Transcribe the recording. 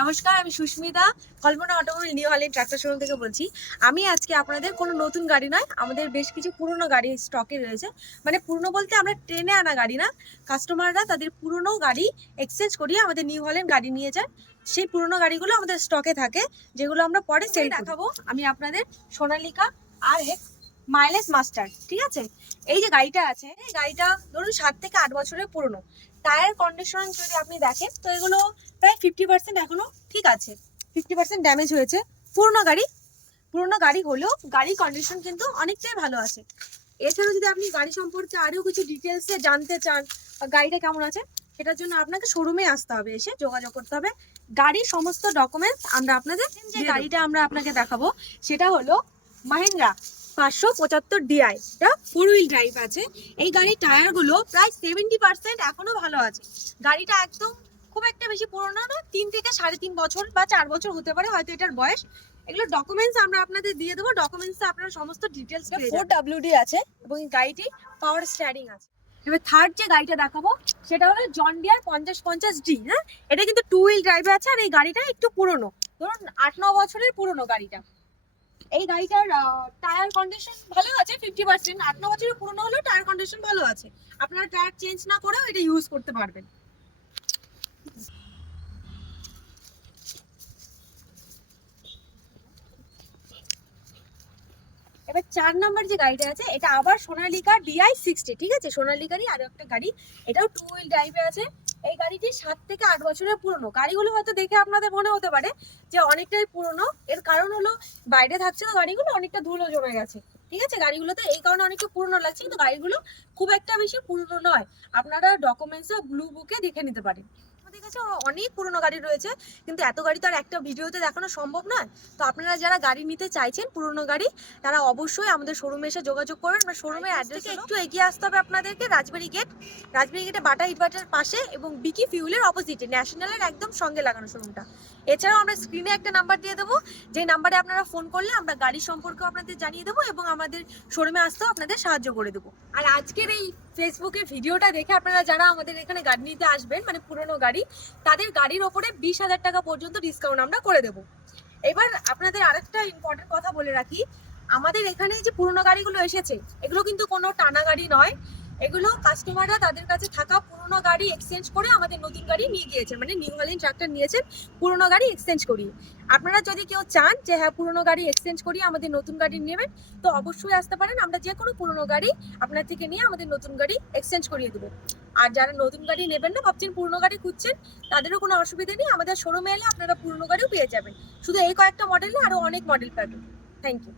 নমস্কার, আমি সুস্মিতা কল্পনা automobile new হালিন tractor showroom থেকে বলছি। আমি আজকে আপনাদের কোনো নতুন গাড়ি নয়, আমাদের বেশ কিছু পুরনো গাড়ি স্টকে রয়েছে। মানে পুরনো বলতে আমরা ট্রেনে আনা গাড়ি না, কাস্টমাররা তাদের পুরনো গাড়ি এক্সচেঞ্জ করিয়ে আমাদের নিউ হালিন গাড়ি নিয়ে যায়। সেই পুরনো গাড়িগুলো আমাদের স্টকে থাকে, যেগুলো আমরা পরে সেল দেখাবো। আমি আপনাদের সোনালিকা RX মাইলেজ মাস্টার, ঠিক আছে। এই যে গাড়িটা আছে, এই গাড়িটা ধরুন 7 থেকে 8 বছরের পুরনো। টায়ার কন্ডিশন যদি আপনি দেখেন তো এগুলো প্রায় 50% এখনো ঠিক আছে, 50% ড্যামেজ হয়েছে। পুরনো গাড়ি হলেও গাড়ি কন্ডিশন কিন্তু অনেকটাই ভালো আছে। এছাড়াও যদি আপনি গাড়ি সম্পর্কে আরও কিছু ডিটেলসে জানতে চান গাড়িটা কেমন আছে, সেটার জন্য আপনাকে শোরুমে আসতে হবে, এসে যোগাযোগ করতে হবে। গাড়ির সমস্ত ডকুমেন্টস আমরা আপনাদের, যে গাড়িটা আমরা আপনাকে দেখাবো সেটা হলো মাহিন্দ্রা 575 DI, এটা 4 হুইল ড্রাইভ আছে। এই গাড়ির টায়ারগুলো প্রায় 70% এখনো ভালো আছে। গাড়িটা একদম খুব একটা বেশি পুরোনো না, 3 থেকে 3.5 বছর বা 4 বছর হতে পারে হয়তো এটার বয়স। এগুলো ডকুমেন্টস আমরা আপনাদের দিয়ে দেবো, ডকুমেন্টসে আপনারা সমস্ত ডিটেলস পেয়ে যাবেন। 4WD আছে এবং এই গাড়িটি পাওয়ার স্টিয়ারিং আছে। এবার থার্ড যে গাড়িটা দেখাবো সেটা হলো জন ডিয়ার 5050D। হ্যাঁ, এটা কিন্তু 2 হুইল ড্রাইভে আছে আর এই গাড়িটা একটু পুরনো, ধরুন 8-9 বছরের পুরনো গাড়িটা। এই গাড়িটার টায়ার কন্ডিশন ভালো আছে, 50%। 8-9 বছরের পুরনো হলেও টায়ার কন্ডিশন ভালো আছে, আপনারা টায়ার চেঞ্জ না করেও এটা ইউজ করতে পারবেন। এবার 4 নাম্বার যে গাড়িটা আছে এটা আবার সোনালিকা DI60, ঠিক আছে, সোনালিকারই আরো একটা গাড়ি। এটাও 2 হুইল ড্রাইভে আছে। এই গাড়িটি 7 থেকে 8 বছরের পুরনো। গাড়িগুলো হয়তো দেখে আপনাদের মনে হতে পারে যে অনেকটাই পুরনো, এর কারণ হলো বাইরে থাকছে তো গাড়িগুলো অনেকটা ধুলো জমে গেছে, ঠিক আছে। গাড়িগুলোতে এই কারণে অনেকটা পুরনো লাগছে, কিন্তু গাড়িগুলো খুব একটা বেশি পুরনো নয়। আপনারা ডকুমেন্টসে ব্লু বুকে দেখে নিতে পারেন। আমাদের কাছে অনেক পুরনো গাড়ি রয়েছে, কিন্তু এত গাড়ি তো আর একটা ভিডিওতে দেখানো সম্ভব নয়। তো আপনারা যারা গাড়ি নিতে চাইছেন পুরনো গাড়ি, তারা অবশ্যই আমাদের শোরুমে এসে যোগাযোগ করবেন। আমরা শোরুমের অ্যাড্রেস থেকে একটু এগিয়ে আসতে হবে আপনাদেরকে, রাজবাড়ি গেটে বাটা ইটভাটার পাশে এবং বিকি ফিউলের অপোজিটে, ন্যাশনালের একদম সঙ্গে লাগানো শোরুমটা। এছাড়াও আমরা স্ক্রিনে একটা নাম্বার দিয়ে দেবো, যে নাম্বারে আপনারা ফোন করলে আমরা গাড়ি সম্পর্কেও আপনাদের জানিয়ে দেবো এবং আমাদের শোরুমে আসতেও আপনাদের সাহায্য করে দেবো। আর আজকের এই ফেসবুকে ভিডিওটা দেখে আপনারা যারা আমাদের এখানে গাড়ি নিতে আসবেন, মানে পুরনো গাড়ি, তাদের গাড়ির ওপরে 20,000 টাকা পর্যন্ত ডিসকাউন্ট আমরা করে দেবো। এবার আপনাদের আরেকটা ইম্পর্টেন্ট কথা বলে রাখি, আমাদের এখানে যে পুরনো গাড়িগুলো এসেছে এগুলো কিন্তু কোনো টানা গাড়ি নয়। এগুলো কাস্টমাররা তাদের কাছে থাকা পুরনো গাড়ি এক্সচেঞ্জ করে আমাদের নতুন গাড়ি নিয়ে গিয়েছেন, মানে নিউ হালিন ট্রাক্টর নিয়েছেন পুরনো গাড়ি এক্সচেঞ্জ করিয়ে। আপনারা যদি কেউ চান যে হ্যাঁ পুরনো গাড়ি এক্সচেঞ্জ করিয়ে আমাদের নতুন গাড়ি নেবেন, তো অবশ্যই আসতে পারেন। আমরা যে কোনো পুরনো গাড়ি আপনার থেকে নিয়ে আমাদের নতুন গাড়ি এক্সচেঞ্জ করিয়ে দেবো। আর যারা নতুন গাড়ি নেবেন না, ভাবছেন পুরনো গাড়ি খুঁজছেন, তাদেরও কোনো অসুবিধা নেই। আমাদের শোরুমে এলে আপনারা পুরনো গাড়িও পেয়ে যাবেন। শুধু এই কয়েকটা মডেলে আরো অনেক মডেল পাবেন। Thank you.